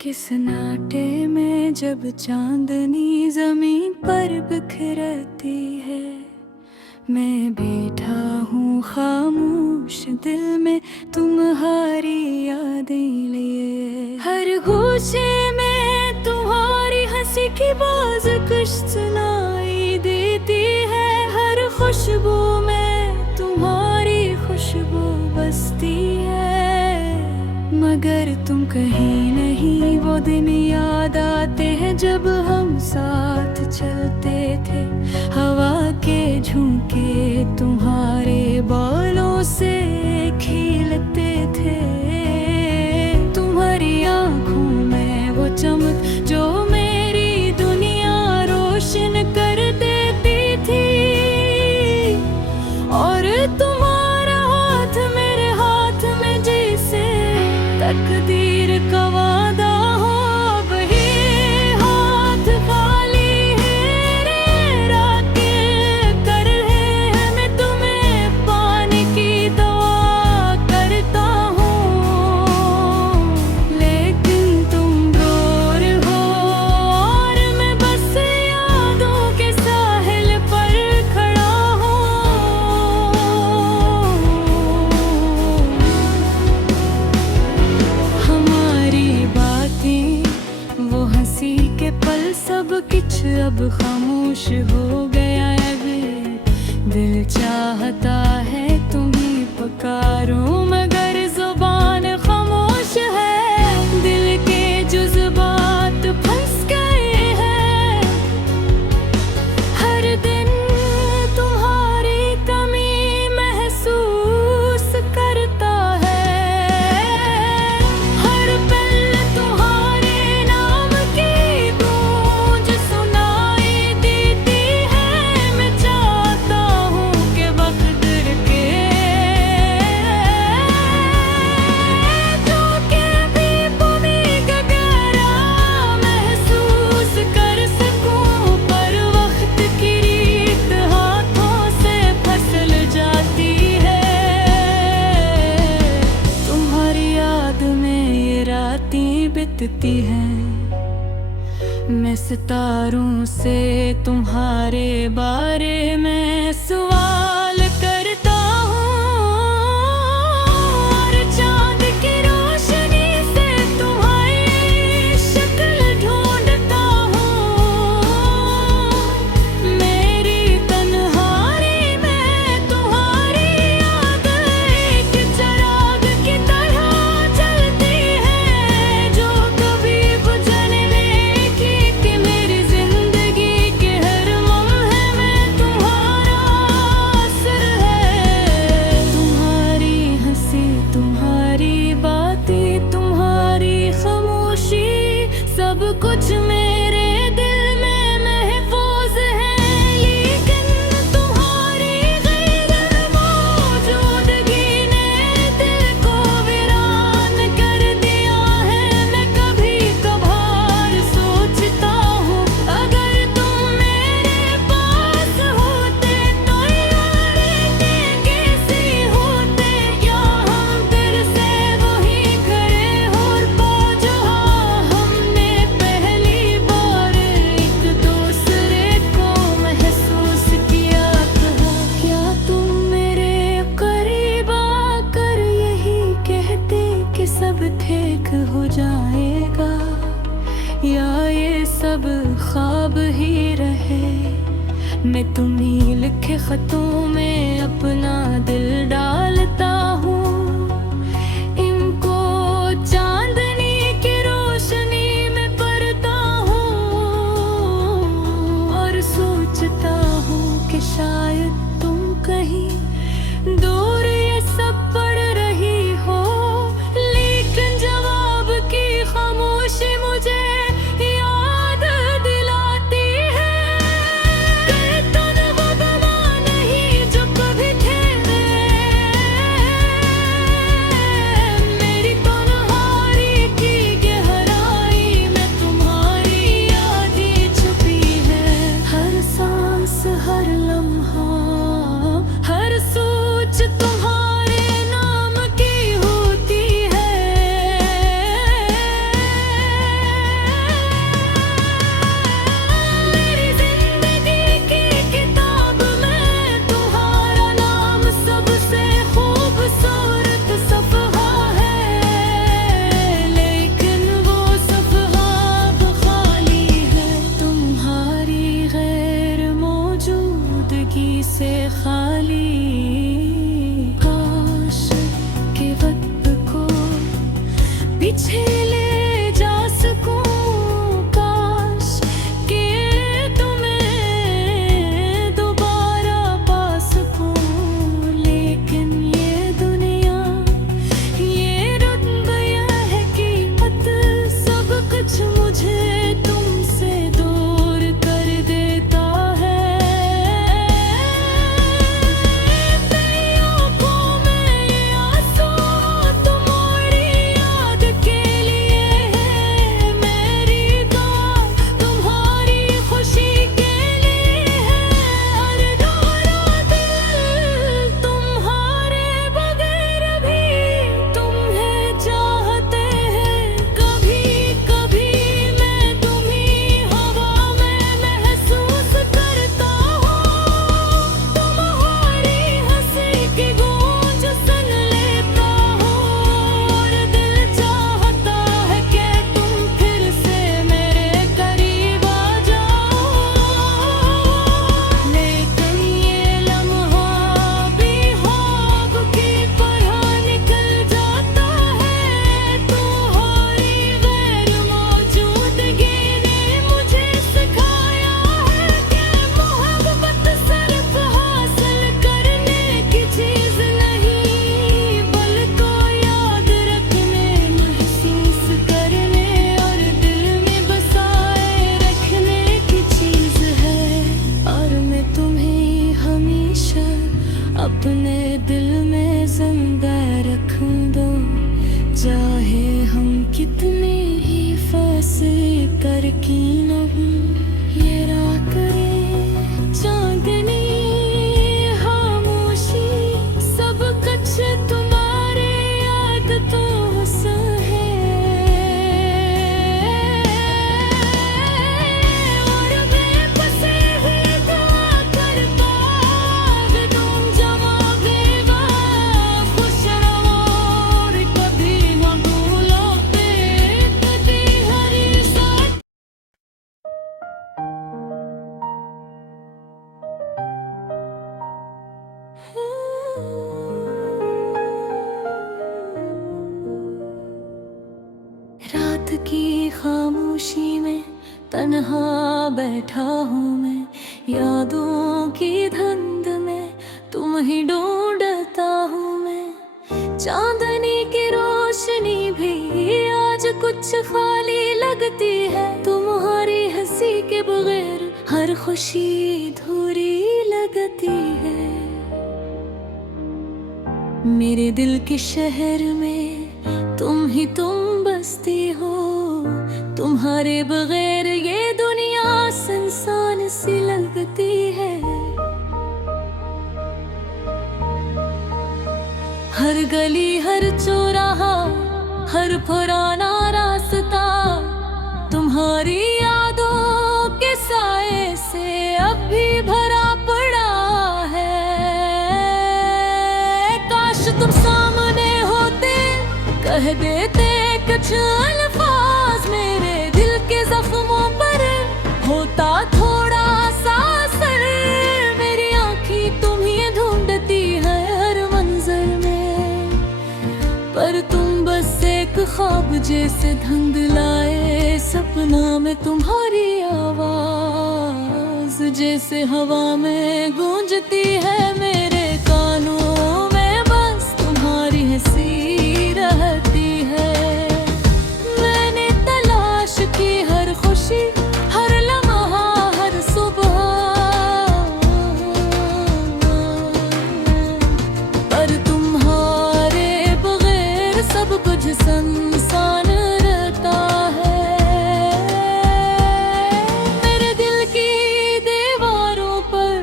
के सन्नाटे में जब चांदनी जमीन पर बिखरती है, मैं बैठा हूँ खामोश दिल में तुम्हारी यादें लिए। हर गोशे में तुम्हारी हंसी की बाज़ सुनाई देती है, हर खुशबू में तुम्हारी खुशबू बसती है। मगर तुम कहीं नहीं, वो दिन याद आते हैं जब हम साथ चलते थे। हवा के झोंके तुम्हारे बालों से खिलते थे। तुम्हारी आंखों में वो चमक जो मेरी दुनिया रोशन कर देती थी। और तुम्हारा हाथ मेरे हाथ में जैसे तकदीर का वादा हो। अब ये हाथ खाली है रे, रातें कर है मैं तुम्हें पाने की दुआ करता हूँ। लेकिन तुम दूर हो और मैं बस यादों के साहिल पर खड़ा हूँ। हमारी बातें वो हंसी के पल सब कुछ अब खामोश हो गया है। दिल चाहता है तुम्हें पुकारूं मगर जुबान खामोश है। दिल के जज्बात फंस गए हैं। हर दिन तुम्हारी कमी महसूस करता है। हर पल तुम्हारे नाम की गूंज सुनाई देती है। मैं चाहता हूँ कि वक्त के झोंके भी भूमि का गहरा महसूस कर सकूं। पर वक्त की रीत हाथों से फिसल जाती है। तुम्हारी याद में ये रातें बीतती हैं। मैं सितारों से तुम्हारे बारे में सवाल करता हूँ। और चांद की रोशनी से तुम्हारी शक्ल ढूंढता हूँ। मेरी तन्हाई में तुम्हारी याद एक चिराग की तरह जलती है, जो कभी बुझने की कि मेरी जिंदगी के हर लम्हे में तुम्हारा असर है। तुम्हारी हंसी, तुम्हारी बातें, तुम्हारी खामोशी, सब कुछ मेरे दिल में महफूज है। लेकिन तुम्हारी गैर मौजूदगी ने दिल को वीरान कर दिया है। मैं कभी कभार सोचता हूँ अगर तुम मेरे पास होते तो यार कैसे होते। या हम फिर से वही करे और जो हमने पहली बार एक दूसरे को महसूस किया था। क्या तुम मेरे करीब आकर यही कहते कि सब ठीक हो जाएगा, या ये सब ख्वाब ही रहे। मैं तुम्हीं लिखे खतों में अपना दिल डालता हूँ। इनको चांदनी की रोशनी में पढ़ता हूँ और सोचता हूँ कि शायद तुम कहीं दूर ये सब पढ़ रही हो। लेकिन जवाब की खामोशी मुझे याद दिलाती है कि तुम वो बना नहीं जो कभी थे। लेकिन अभी ये रात ये चांदनी खामोशी सब कुछ तुम्हारे याद तो है और बेबसी भी दुआ कर पाग तुम जमा बेवा खुश रहो और कभी न भूलो बेइज्जती हरी साथ रात की खामोशी में तन्हा बैठा हूँ मैं, यादों की धुंध में तुम ही ढूंढता हूँ मैं। चांदनी की रोशनी भी आज कुछ खाली लगती है, तुम्हारी हंसी के बगैर हर खुशी अधूरी लगती है। मेरे दिल के शहर में तुम बसती हो, तुम्हारे बगैर ये दुनिया सुनसान सी लगती है। हर गली हर चौराहा हर पुराना रास्ता तुम्हारी यादों के साए से अब भी भरा पड़ा है। काश तुम सामने होते, कह देते कुछ अल्फाज, मेरे दिल के जख्मों पर होता थोड़ा सा असर। मेरी आँखें तुम्हें ढूंढती है हर मंजर में, पर तुम बस एक ख्वाब जैसे धुंधलाए सपना में। तुम्हारी आवाज जैसे हवा में गूंजती है मेरे कानों में, बस तुम्हारी हंसी रहती है। मैंने तलाश की हर खुशी हर लम्हा हर सुबह, पर तुम्हारे बगैर सब कुछ सुनसान रहता है। मेरे दिल की दीवारों पर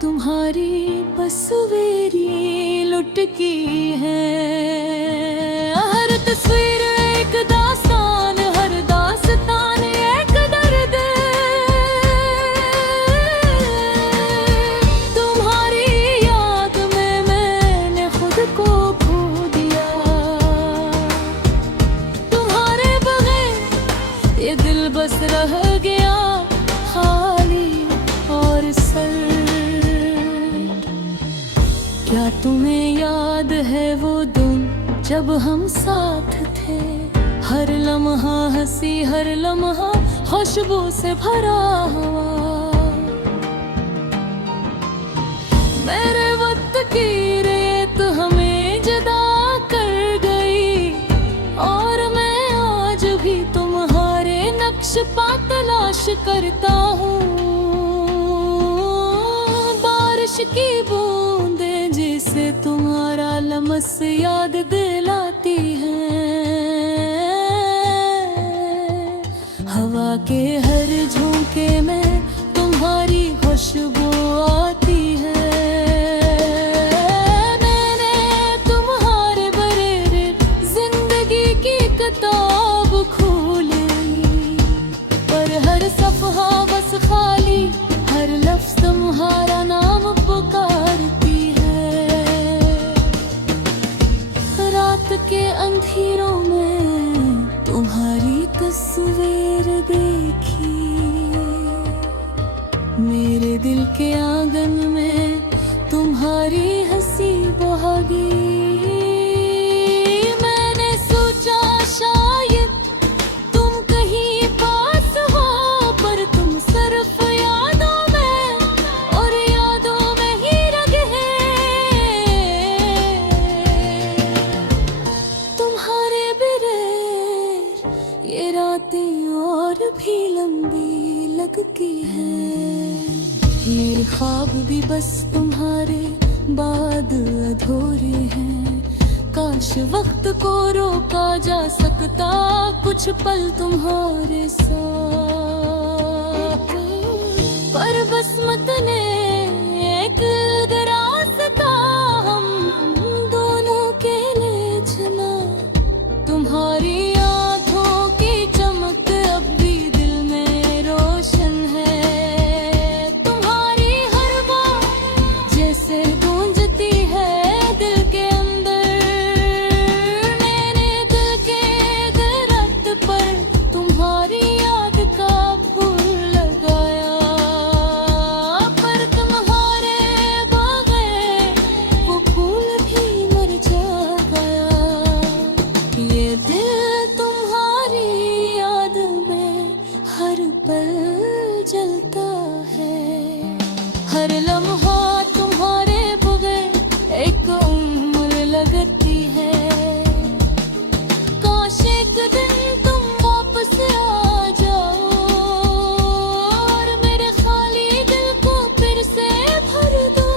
तुम्हारी तस्वीरें लुटकी है। हर तस्वीर एक दास्तान, हर दास्तान एक दर्द। तुम्हारी याद में मैंने खुद को खो दिया, तुम्हारे बगैर ये दिल बस रह गया खाली और सर। क्या तुम्हें याद है वो दिन जब हम साथ थे, हर लम्हा हंसी हर लम्हा खुशबू से भरा हुआ। मेरे वक्त की रेत हमें जुदा कर गई, और मैं आज भी तुम्हारे नक्श पा तलाश करता हूँ। बारिश की बूंदें जिसे तुम्हारा लमस याद दिलाती हैं, हवा के हर झोंके में तुम्हारी खुशबू आती है। मैंने तुम्हारे बरेरे जिंदगी की किताब खोली, पर हर सफ़हा बस खाली, हर लफ्ज़ तुम्हारा नाम पुकारती है। रात के अंधेरों में तुम्हारी तस्वीर देखी, मेरे दिल के आंगन में तुम्हारी हंसी बहागी। मैंने सोचा शायद तुम कहीं पास हो, पर तुम सिर्फ यादों में और यादों में ही रह गए। तुम्हारे बगैर ये रातें और भी लंबी लगती है। मेरे ख्वाब भी बस तुम्हारे बाद अधूरे हैं। काश वक्त को रोका जा सकता कुछ पल तुम्हारे साथ। किस्मत ने एक रास्ता हम दोनों के लिए चुना। तुम्हारी आंखों की चमक अब भी दिल में रोशन है। तुम्हारी हर बात जैसे गूंजती है दिल के अंदर। मैंने दिल के दरख्त पर तुम्हारी याद का फूल लगाया, पर तुम्हारे बगैर वो फूल भी मर गया। ये दिल तुम्हारी याद में हर पल जलता है। हर लम्हा तुम्हारे बगैर एक उम्र लगती है। काश एक दिन तुम वापस आ जाओ और मेरे खाली दिल को फिर से भर दो।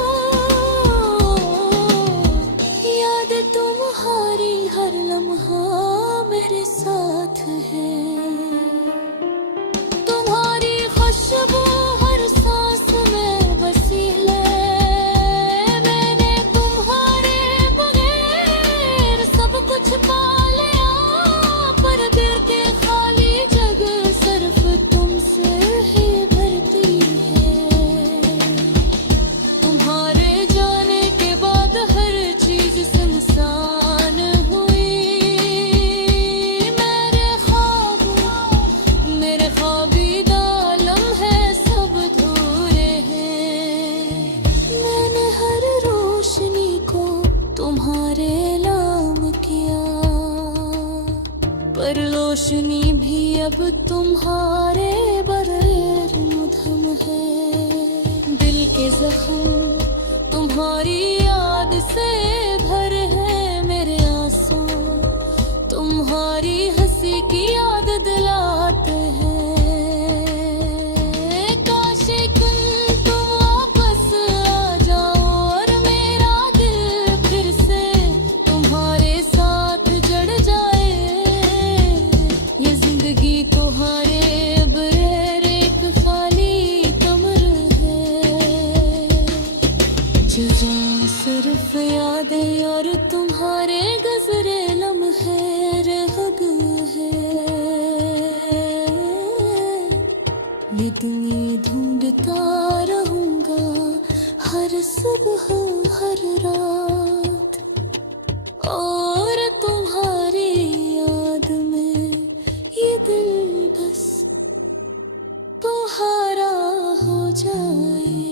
याद तुम्हारी हर लम्हा मेरे साथ है। तुम्हारी खुशबू हर सांस में बसी है। मैंने तुम्हारे बगैर सब कुछ पा लिया, पर दिल के खाली जगह सिर्फ तुमसे ही भरती है। तुम्हारे जाने के बाद हर चीज सुनसान हुई। मेरे ख्वाबीदा लम्हे सब अधूरे हैं। मैंने हर रोशनी को तुम्हारे नाम किया, पर रोशनी भी अब तुम्हारे बगैर मुधम है। दिल के जख्म तुम्हारी याद से भरे हैं। मेरे आंसू तुम्हारी हंसी की याद दिलाते हैं। काश एक दिन तुम वापस आ जाओ और मेरा दिल फिर से तुम्हारे साथ जड़ जाए। ये जिंदगी तुम्हारे बगैर एक खाली कमर है, जहाँ सिर्फ यादें और तुम्हारे गुजरे लम्हे रह गए हैं। ये दुनिया ढूंढता रहूंगा हर सुबह हर रात, और तुम्हारी याद में ये दिल बस तुम्हारा हो जाए।